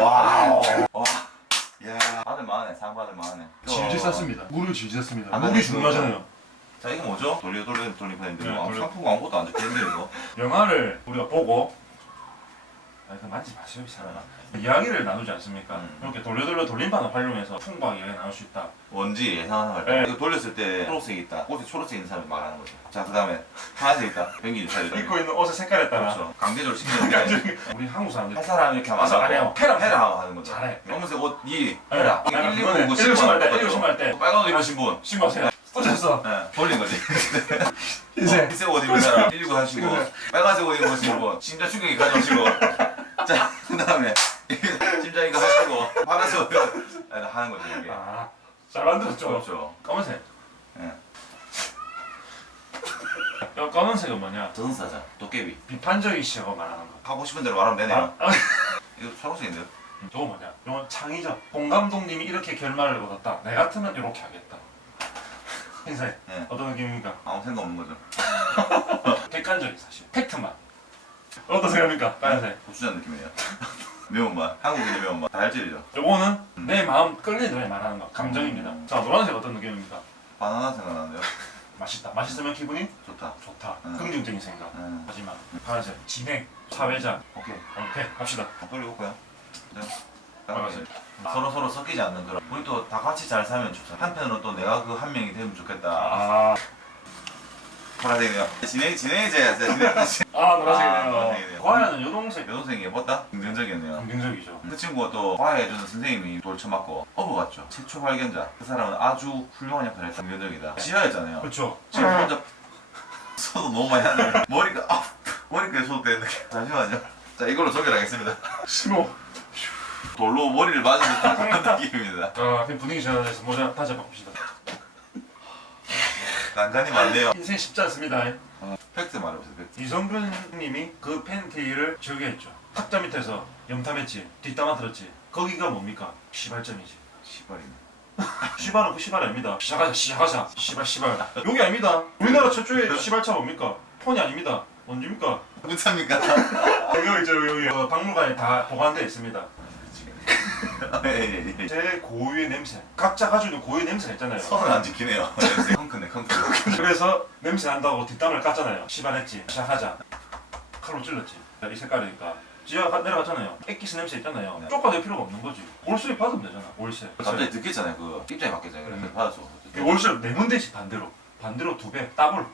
와우. 와. 야, 받을 만하네. 상 받을 만하네. 질질 쌌습니다. 물을 질질 쌌습니다. 안 물이 돼, 중요하잖아요. 자, 이거 뭐죠? 돌리판인데 네, 뭐 돌려. 상품 아무것도 안 적혀있는데 이거. 영화를 우리가 보고 그 만지 마시오 이 사람아. 이야기를 나누지 않습니까? 이렇게 돌림판을 활용해서 풍부하게 이야기 나눌 수 있다. 뭔지 예상하는 거 네. 이거 돌렸을 때 초록색이 있다. 옷에 초록색 있는 사람이 말하는 거죠. 자, 그 다음에 파란색 있다. 변기 주차를 입고 있는 옷의 색깔에 따라 그렇죠. 강제적으로 시키는데 우리 한국 사람들 할 사람 이렇게 하면 안 해요. 해라. 해라 하는 거죠. 잘해. 검은색 옷 니 해라. 네. 119 119할 때, 119할 때. 빨간 옷 입으신 분. 신고하세요. 쏟았어. 네, 돌린 거지. 흰색. 흰색 옷 입은 사람 119 하시고 빨간색 옷 입으신 분 심장 충격이 가져오시고 자, 그 다음에 심장 이거 하시고 파란색 옷 하는 거죠 이게. 아, 잘 만들었죠. 그렇죠. 검은색. 예. 검은색은 뭐냐? 저승사자, 도깨비. 비판적이시라고 말하는 거. 하고 싶은 대로 말하면 되네요. 아, 이거 초록색인데요? 저거 뭐냐? 이건 창의적. 봉 감독님이 이렇게 결말을 얻었다. 내 같으면 이렇게 하겠다. 흰색. 네. 어떤 느낌입니까? 아무 생각 없는 거죠. 객관적인 사실. 팩트만. 어떤 생각입니까? 빨간색. 고추장 느낌이에요. 매운맛, 한국인의 매운맛. 다혈질이죠. 요거는 내 마음 끌리더라 말하는 거. 감정입니다. 자, 노란색 어떤 느낌입니까? 바나나 생각나는데요? 맛있다. 맛있으면 기분이 좋다. 좋다. 음. 긍정적인 생각. 음. 하지만 파란색. 진행. 사회자. 오케이. 오케이. 갑시다. 돌려볼까요? 네. 빨간색. 서로 섞이지 않는 그런. 우리 또 다 같이 잘 살면 좋죠. 한편으로 또 내가 그 한 명이 되면 좋겠다. 아, 파란색이네요. 진행해줘야 돼. 노란색이네요. 노란색이네요. 과야는 여동색. 여동생이 예뻤다? 긍정적이었네요. 긍정적이죠. 그 친구가 또 과외해주는 선생님이 돌 쳐맞고 어부 같죠. 최초 발견자. 그 사람은 아주 훌륭한 역할을 했다. 긍정적이다. 지하였잖아요. 그렇죠. 지금 혼자 소도 너무 많이 하는데 머리까지 소독되는 느낌. 잠시만요. 자, 이걸로 소개하겠습니다. 심호. 돌로 머리를 맞은 듯한 그런 느낌입니다. 자, 그럼 분위기 전환해서 모자 다시 바꿉시다. 난간이 많네요. 인생 쉽지 않습니다. 팩트 말해보세요. 팩트. 이성균님이 그 팬티를 저기 했죠. 탁자 밑에서 염탐했지. 뒷담화 들었지. 거기가 뭡니까? 시발점이지. 시발이네. 시발은 그 시발 아닙니다. 시작하자. 시발. 여기 아닙니다. 우리나라 최초의 시발차 뭡니까? 폰이 아닙니다. 뭔지입니까? 문자입니까? 여기 있죠, 여기. 박물관에 다 보관되어 있습니다. 예. 제 고유의 냄새. 각자 가지고 있는 고유의 냄새가 있잖아요. 선을 안 지키네요. 컹크네, 컹크. 그래서 냄새 난다고 뒷담을 깠잖아요. 시발했지. 시작하자. 칼로 찔렀지. 이 색깔이니까. 지하 내려갔잖아요. 액기스 냄새 있잖아요. 네. 쫓아낼 필요가 없는 거지. 월세 받으면 되잖아. 월세. 갑자기 듣겠잖아요. 그 입장이 바뀌었잖아요. 그래서 받았어. 월세를 내면 되지 반대로. 반대로 2배. 따블.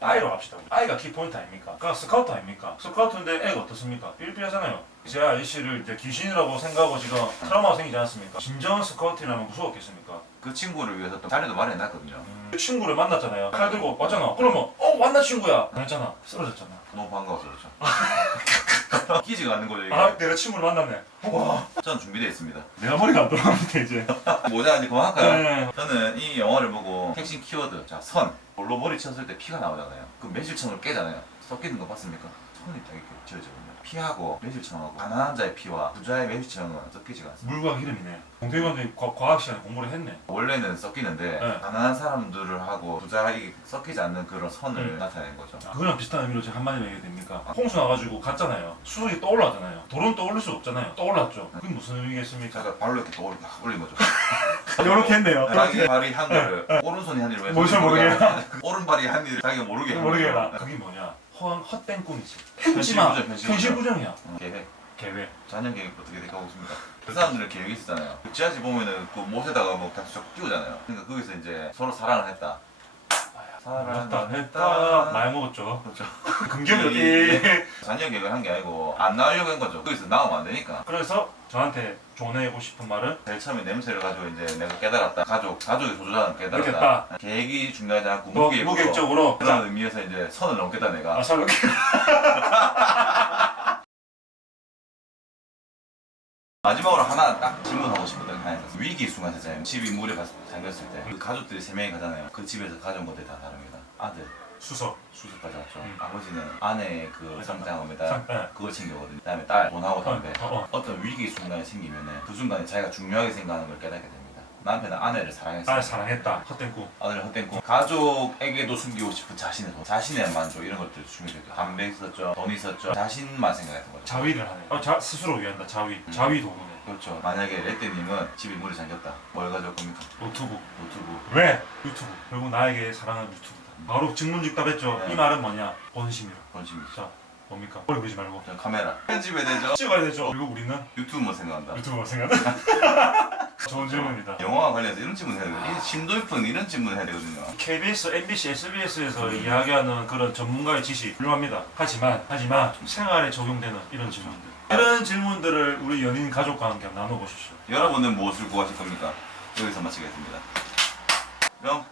아이로 합시다. 아이가 키포인트 아닙니까? 그러니까 스카우트 아닙니까? 스카우트인데 애가 어떻습니까? 삐삐하잖아요. 제 아이씨를 이제 귀신이라고 생각하고 지금 트라우마가 생기지 않았습니까? 진정한 스카우트라면 무서웠겠습니까? 그 친구를 위해서 또 자리도 마련해놨거든요. 그 친구를 만났잖아요. 칼 들고 왔잖아. 그러면 만나 친구야. 안 했잖아. 쓰러졌잖아. 너무 반가워서 그렇죠. 끼지가 않는 거죠, 이게. 내가 친구를 만났네. 와. 저는 준비되어 있습니다. 내가 머리가 안 돌아갑니다 이제. 모자 이제 그만할까요? 네. 저는 이 영화를 보고 핵심 키워드, 자, 선. 볼로 머리 쳤을 때 피가 나오잖아요. 그 매실청을 깨잖아요. 섞이는 거 봤습니까? 손이 되게 지어지거든요. 피하고 매실청하고 가난한 자의 피와 부자의 매실청은 섞이지가 않습니다. 물과 기름이네. 동대관도 과학 시간에 공부를 했네. 원래는 섞이는데 네. 가난한 사람들을 하고 부자에게 섞이지 않는 그런 선을 나타낸 거죠. 그거랑 비슷한 의미로 제가 한마디 얘기해도 됩니까? 홍수 나가지고 갔잖아요. 수석이 떠올랐잖아요. 돌은 떠올릴 수 없잖아요. 떠올랐죠. 그게 무슨 의미겠습니까? 제가 발로 이렇게 떠올리고 딱 올린 거죠. 이렇게 했네요. 자기 발이 한 거를 오른손이 한 일을 왜 뭔지 모르게 오른발이 한 일을 자기가 모르게 한 모르게 거죠. 해라. 그게 뭐냐? 헛된 꿈이지. 현실부정, 현실 부정이야. 계획. 계획. 자녀 계획 어떻게 돼가고 있습니다. 그 사람들은 계획이 있었잖아요. 지하실 보면은 그 못에다가 뭐 다시 쫙 띄우잖아요. 그러니까 거기서 이제 서로 사랑을 했다. 했다. 많이 먹었죠. 그렇죠. 긍정적이. 자녀 계획을 한 게 아니고 안 나오려고 한 거죠. 거기서 나오면 안 되니까. 그래서 저한테 전해고 싶은 말은 제일 처음에 냄새를 가지고 이제 내가 깨달았다. 가족의 소중함을 깨달았다. 느꼈다. 계획이 중요하지 않고 무계획적으로 그런 의미에서 이제 선을 넘겠다 내가. 살게. 마지막으로 하나 딱 질문하고 싶었던 게 하나 있었어요. 위기 순간 있잖아요. 집이 물에 잠겼을 때 그 가족들이 3명이 가잖아요. 그 집에서 가져온 것들이 다 다릅니다. 아들 수석. 수습 가져왔죠. 아버지는 아내의 그 상장합니다. 네. 그걸 챙겨오거든요. 그다음에 딸 돈하고 담배. 어. 어떤 위기 순간이 생기면은 그 순간에 자기가 중요하게 생각하는 걸 깨닫게 됩니다. 남편은 아내를 사랑했어요. 아 사랑했다. 헛된 꿈. 아들을 헛된 꿈. 가족에게도 숨기고 싶은 자신의 돈, 자신의 만족 이런 것들 중요해요. 담배 있었죠, 돈 있었죠, 자신만 생각했던 거죠. 자위를 하네. 스스로 위한다. 자위. 자위 도구네. 그렇죠. 만약에 레떼님은 집이 물이 잠겼다. 뭘 가져올 겁니까? 노트북. 노트북. 왜? 유튜브. 결국 나에게 사랑은 유튜브다. 바로 증문즉답했죠. 네. 이 말은 뭐냐? 본심이라. 본심이. 자 뭡니까? 머리 보지 말고 저 카메라. 편집해야 되죠? 찍어야 되죠. 그리고 우리는 유튜브 뭐 생각한다. 유튜브가 생각나. 좋은 질문입니다. 영화와 관련해서 이런 질문 해야 돼요. 이 심도 깊은 이런 질문 해야 되거든요. KBS, MBC, SBS에서 이야기하는 그런 전문가의 지식 훌륭합니다. 하지만 생활에 적용되는 이런 질문들. 이런 질문들을 우리 연인 가족과 함께 나눠보십시오. 여러분은 무엇을 구하실 겁니까? 여기서 마치겠습니다. 그럼